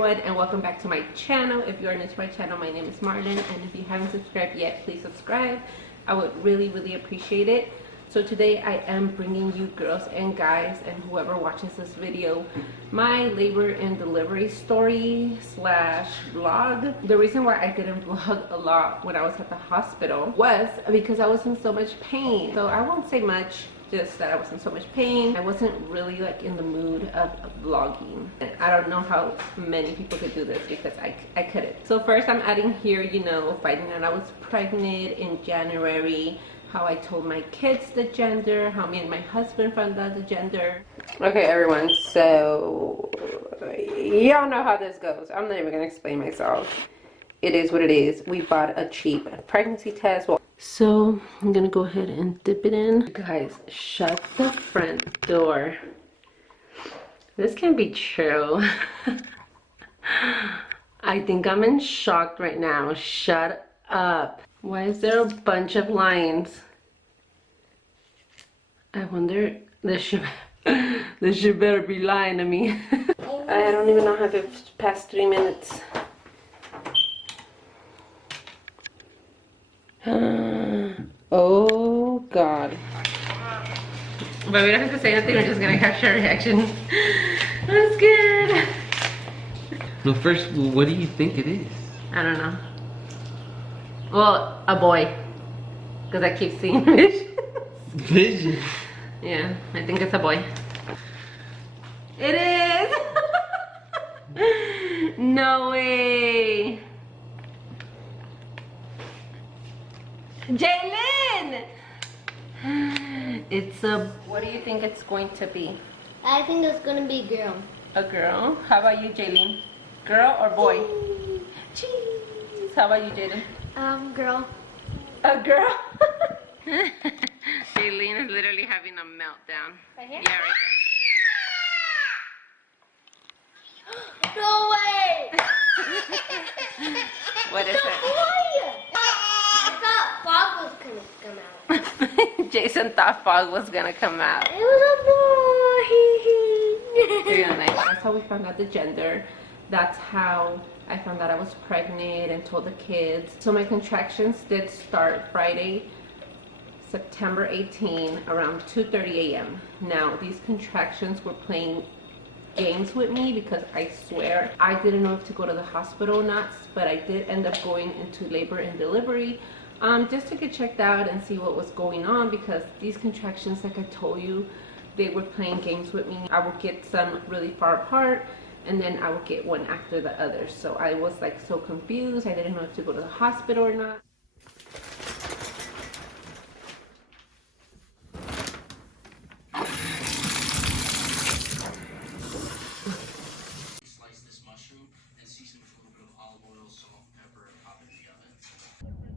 everyone, and welcome back to my channel. If you are new to my channel, my name is Marlon, and if you haven't subscribed yet, please subscribe. I would really appreciate it. So today I am bringing you girls and guys and whoever watches this video my labor and delivery story slash vlog. The reason why I didn't vlog a lot when I was at the hospital was because I was in so much pain. So I won't say much, just that I was in so much pain. I wasn't really like in the mood of vlogging. I don't know how many people could do this because I couldn't. So first I'm adding here, you know, finding out I was pregnant in January, how I told my kids the gender, how me and my husband found out the gender. Okay everyone, so y'all know how this goes. I'm not even gonna explain myself. It is what it is. We bought a cheap pregnancy test. So I'm gonna go ahead and dip it in. You guys, shut the front door. This can be true. I think I'm in shock right now. Shut up. Why is there a bunch of lines? I wonder, this should better be lying to me. I don't even know if it's past 3 minutes. Oh God. But we don't have to say nothing, we're just gonna capture a reaction. I'm scared. No, first, what do you think it is? I don't know. Well, a boy. Because I keep seeing visions. Vision? Yeah, I think it's a boy. It is! No way! Jaylin! It's a... What do you think it's going to be? I think it's gonna be girl. A girl? How about you, Jaylin? Girl or boy? Cheese! How about you, Jaylin? Girl. A girl? Jaylin is literally having a meltdown. Right here? Yeah, right there. No way! What is it? I thought fog was gonna come out. Jason thought fog was gonna come out. It was a boy. Yeah, nice. That's how we found out the gender. That's how I found out I was pregnant and told the kids. So my contractions did start Friday, September 18, around 2:30 a.m. Now, these contractions were playing games with me because I swear I didn't know if to go to the hospital or not, but I did end up going into labor and delivery just to get checked out and see what was going on, because these contractions, like I told you, they were playing games with me. I would get some really far apart and then I would get one after the other. So I was like so confused. I didn't know if to go to the hospital or not.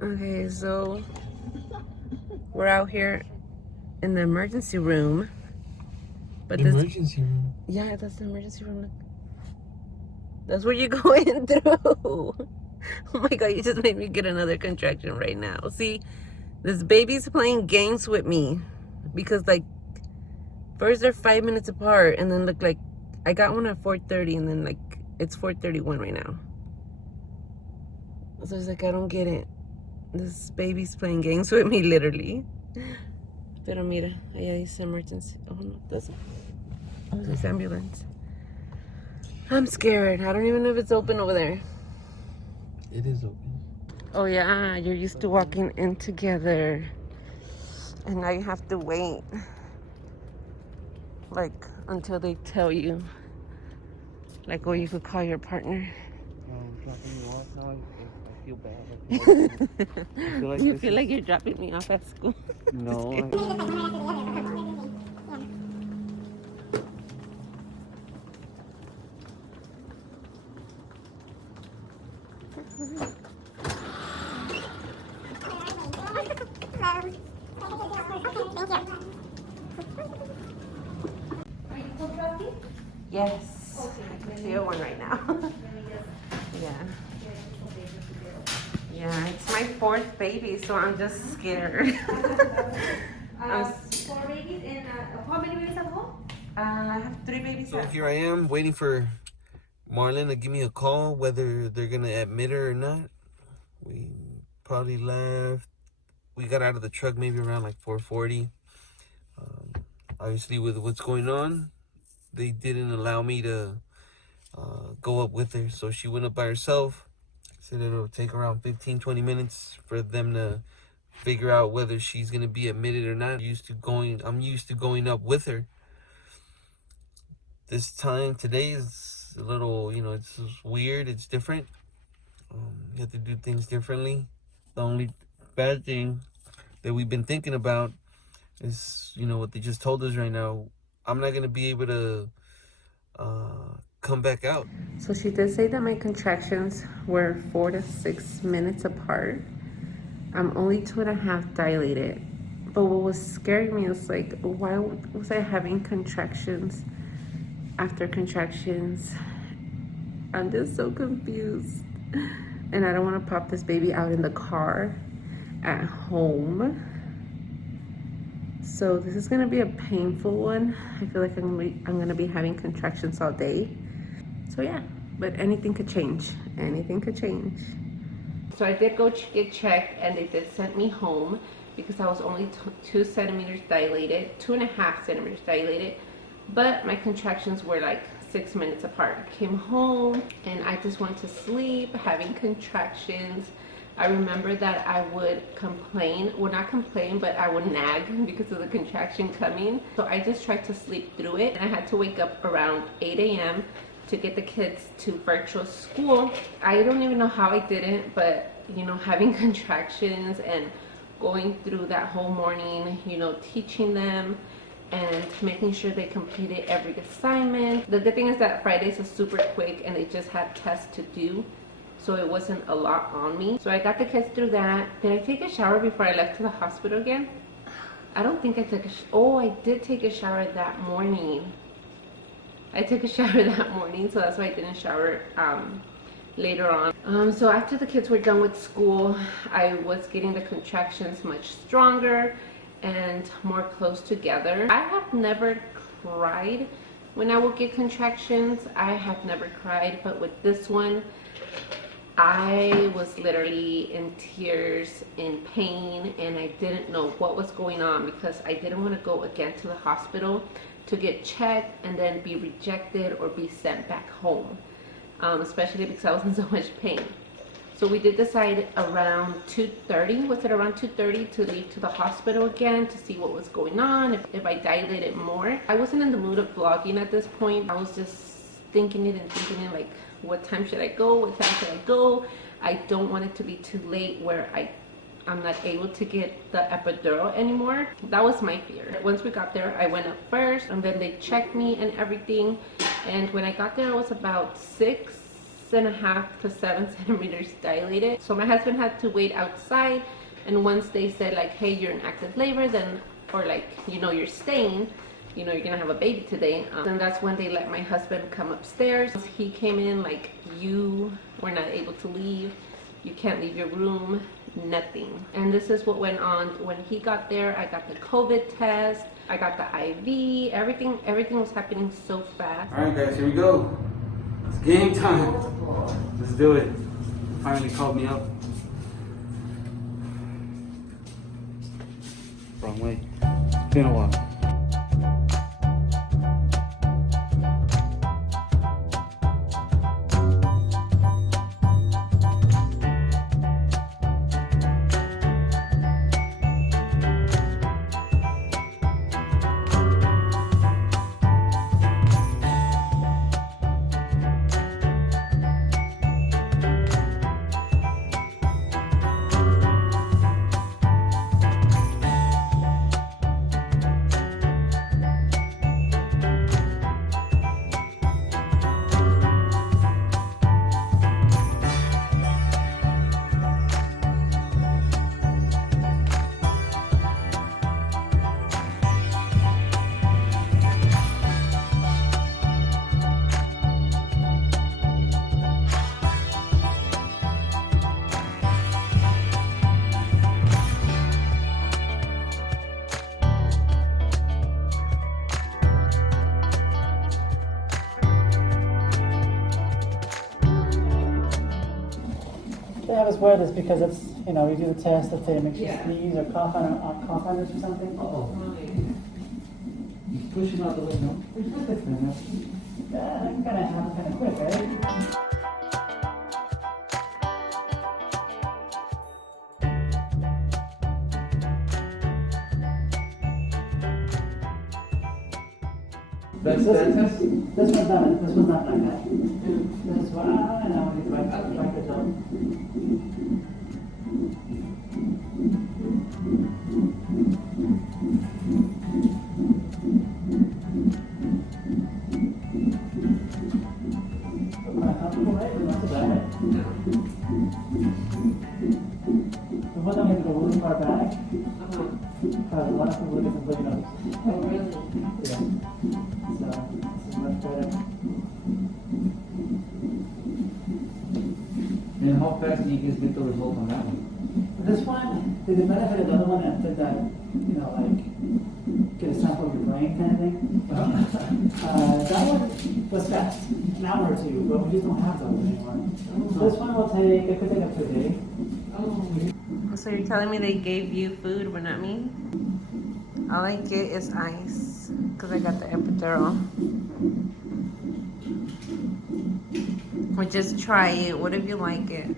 Okay, so we're out here in the emergency room. But Emergency room? Yeah, that's the emergency room. Look. That's where you're going through. Oh my God, you just made me get another contraction right now. See, this baby's playing games with me because like first they're 5 minutes apart and then look, like I got one at 4:30 and then like it's 4:31 right now. So it's like I don't get it. This baby's playing games with me, literally. Pero mira, allá dice emergency. Oh no, doesn't. Oh, there's ambulance. I'm scared. I don't even know if it's open over there. It is open. Oh yeah, you're used to walking in together. And now you have to wait. Like, until they tell you. Like, oh, you could call your partner. Dropping you off now. I feel bad. You feel like you're dropping me off at school? No. Yes. I can feel one right now. Yeah. Yeah, it's my 4th baby, so I'm just scared. 4 babies and how many babies at home? I have 3 babies. So here I am waiting for Marlon to give me a call whether they're gonna admit her or not. We probably left. We got out of the truck maybe around like 4:40. Obviously, with what's going on, they didn't allow me to go up with her, so she went up by herself. Said it'll take around 15-20 minutes for them to figure out whether she's gonna be admitted or not. I'm used to going up with her. This time today is a little, it's weird. It's different. You have to do things differently. The only bad thing that we've been thinking about is, what they just told us right now. I'm not gonna be able to come back out. So she did say that my contractions were 4 to 6 minutes apart. I'm only 2.5 dilated. But what was scaring me was like, why was I having contractions after contractions? I'm just so confused. And I don't want to pop this baby out in the car at home. So this is gonna be a painful one. I feel like I'm gonna be having contractions all day. So yeah, but anything could change. Anything could change. So I did go get checked, and they did send me home because I was only 2 centimeters dilated, 2.5 centimeters dilated, but my contractions were like 6 minutes apart. I came home and I just went to sleep, having contractions. I remember that I would complain, well not complain, but I would nag because of the contraction coming. So I just tried to sleep through it, and I had to wake up around 8 a.m. to get the kids to virtual school. I don't even know how I did it, but having contractions and going through that whole morning, teaching them and making sure they completed every assignment. The good thing is that Fridays is super quick and they just had tests to do, so it wasn't a lot on me. So I got the kids through that. Did I take a shower before I left to the hospital again? I don't think I took I did take a shower that morning. I took a shower that morning, so that's why I didn't shower later on. So after the kids were done with school, I was getting the contractions much stronger and more close together. I have never cried when I would get contractions. I have never cried, but with this one, I was literally in tears, in pain, and I didn't know what was going on because I didn't want to go again to the hospital to get checked and then be rejected or be sent back home, especially because I was in so much pain. So we did decide around 2:30, was it around 2:30, to leave to the hospital again to see what was going on, if I dilated more. I wasn't in the mood of vlogging at this point. I was just thinking it like, what time should I go? What time should I go? I don't want it to be too late where I'm not able to get the epidural anymore. That was my fear. Once we got there, I went up first and then they checked me and everything. And when I got there, I was about 6.5 to 7 centimeters dilated. So my husband had to wait outside. And once they said like, hey, you're in active labor, then, or like, you're staying, you're gonna have a baby today. And that's when they let my husband come upstairs. He came in like, you were not able to leave. You can't leave your room, nothing. And this is what went on. When he got there, I got the COVID test, I got the IV, everything was happening so fast. All right, guys, here we go. It's game time. Let's do it. Finally called me up. Wrong way. It's been a while. they have us wear this because it's, you know, we do the test if they make you Yeah. sneeze or cough on us or something. Pushing out the window. Yeah, I'm gonna have it kind of quick, right? This one's not like that. This one, and now we get back to the top. Comfortable, right? Not so bad, right? The one time we had to go really far back, a lot of people look at the bloody nose. Oh, really? Yeah. So, this is much better. And how fast do you guys get the result on that one? This one, the benefit of the other one did that, you know, like, get a sample of your brain kind of thing. That one was fast, an hour or two, but we just don't have those anymore. This one will take, it could take up to a day. So you're telling me they gave you food, but not me? All I get is ice, because I got the epidural. Or just try it. What if you like it?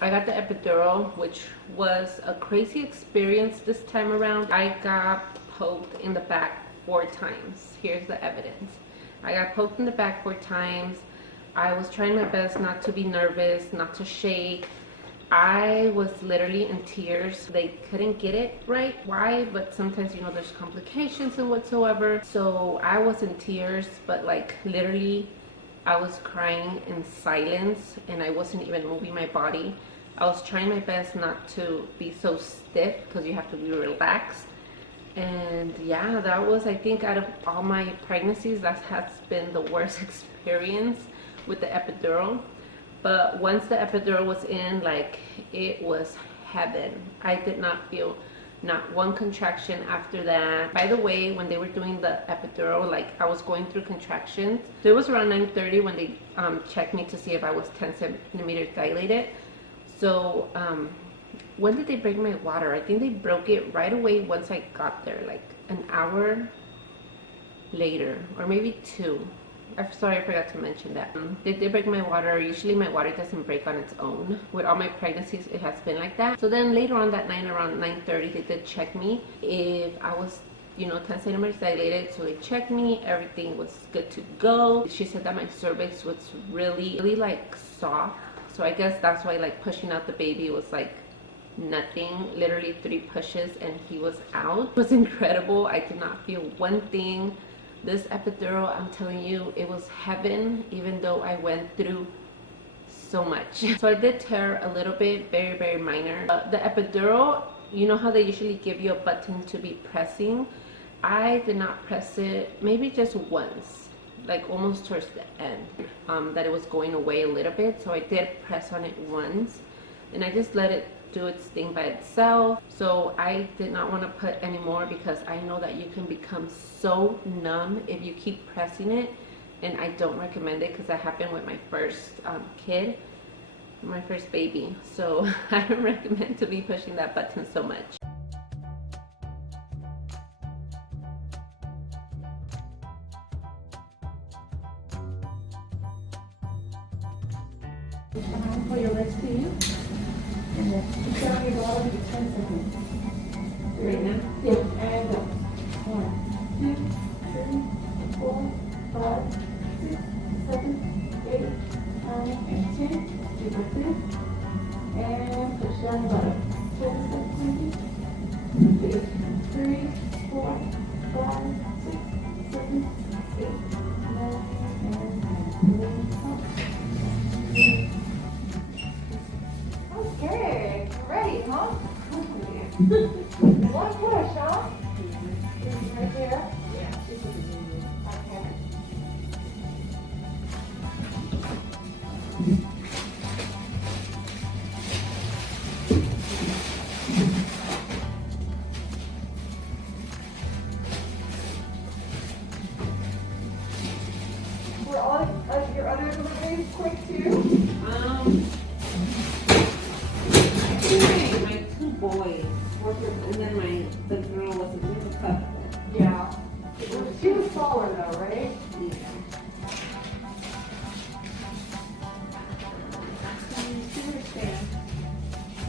I got the epidural, which was a crazy experience this time around. I got poked in the back 4 times. Here's the evidence. I got poked in the back 4 times. I was trying my best not to be nervous, not to shake. I was literally in tears. They couldn't get it right. Why? But sometimes, you know, there's complications and whatsoever. So I was in tears, but like literally I was crying in silence and I wasn't even moving my body. I was trying my best not to be so stiff because you have to be relaxed. And yeah, that was, I think, out of all my pregnancies, that has been the worst experience with the epidural. But once the epidural was in, like, it was heaven. I did not feel not one contraction after that. By the way, when they were doing the epidural, like, I was going through contractions. So it was around 9:30 when they checked me to see if I was 10 centimeters dilated. So when did they break my water? I think they broke it right away once I got there, like an hour later, or maybe 2. I'm sorry, I forgot to mention that. They did break my water. Usually my water doesn't break on its own. With all my pregnancies, it has been like that. So then later on that night, around 9:30, they did check me if I was, you know, 10 centimeters dilated. So they checked me, everything was good to go. She said that my cervix was really like soft. So I guess that's why, like, pushing out the baby was like nothing. Literally 3 pushes and he was out. It was incredible. I did not feel one thing. This epidural, I'm telling you, it was heaven, even though I went through so much. So I did tear a little bit, very minor. The epidural, you know how they usually give you a button to be pressing? I did not press it, maybe just once, like almost towards the end, that it was going away a little bit. So I did press on it once, and I just let it do its thing by itself. So I did not want to put any more because I know that you can become so numb if you keep pressing it, and I don't recommend it because that happened with my first kid, my first baby. So I don't recommend to be pushing that button so much. For your legs to you. And then you tell your daughter to 10 seconds. Right now? Yeah, and go. 1, 2, 3, 4, 5, 6, 7, 8, 9, and 10. Keep it there. And push down the bottom. 10 seconds. 3, 4, 5, 6, 7, 8, 9, and 10. Okay, ready, huh? One push, huh? Right there? Yeah. Okay. your other deliveries quick too? My two boys working, and then the girl was a little tough. Yeah. She was smaller though, right?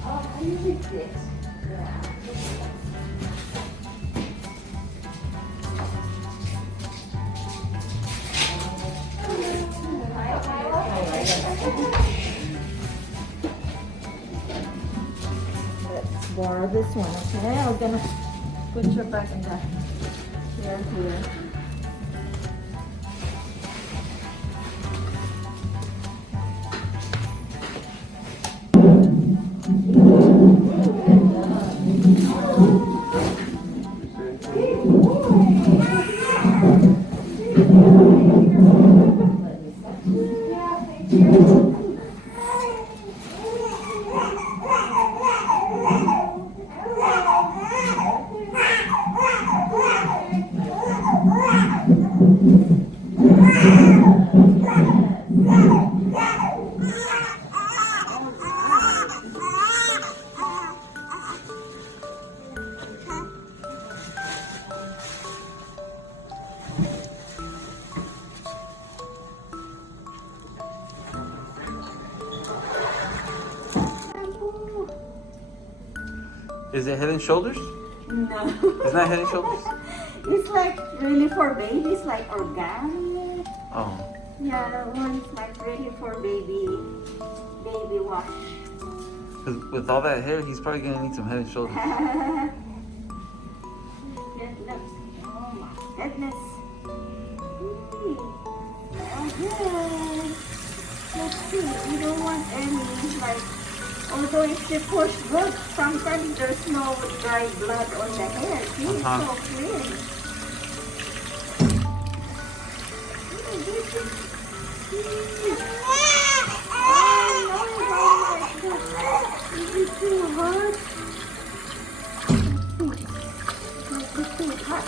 I usually fix. Let's borrow this one, okay? I'm gonna put your back in the here. Is it Head and Shoulders? No. It's not Head and Shoulders? It's like really for babies, like organic. Oh. Yeah, one's like really for baby wash. Because with all that hair, he's probably going to need some Head and Shoulders. Goodness. Oh my goodness. Oh, good. Let's see. We don't want any, like, although if they push good, sometimes there's no dry blood on the hair. See, it's so clean. Is it too hot? Is it too hot?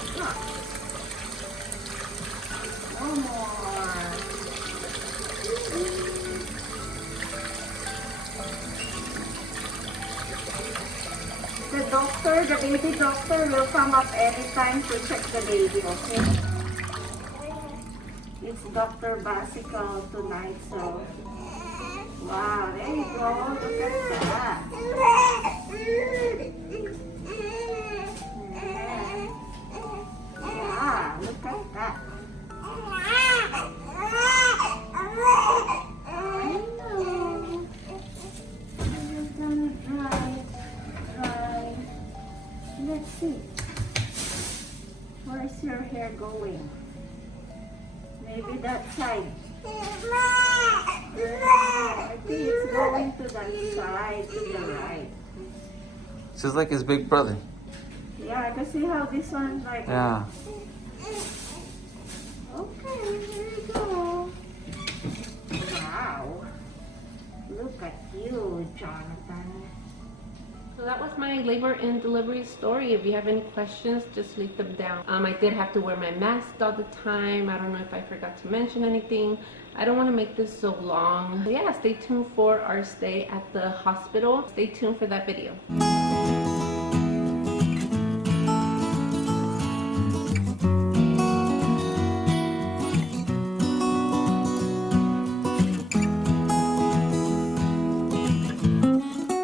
One more. The doctor, the baby doctor will come up anytime to check the baby, okay? It's Dr. Basical tonight, so... Wow, there you go. Look at that. Yeah, look at that. I know. It's gonna dry. Let's see. Where's your hair going? Maybe that side. I think it's going to that side, to the right. It's just like his big brother. Yeah, I can see how this one's like. Yeah. Okay, here you go. Wow. Look at you, Jonathan. So that was my labor and delivery story. If you have any questions, just leave them down. I did have to wear my mask all the time. I don't know if I forgot to mention anything. I don't want to make this so long. But yeah, stay tuned for our stay at the hospital. Stay tuned for that video.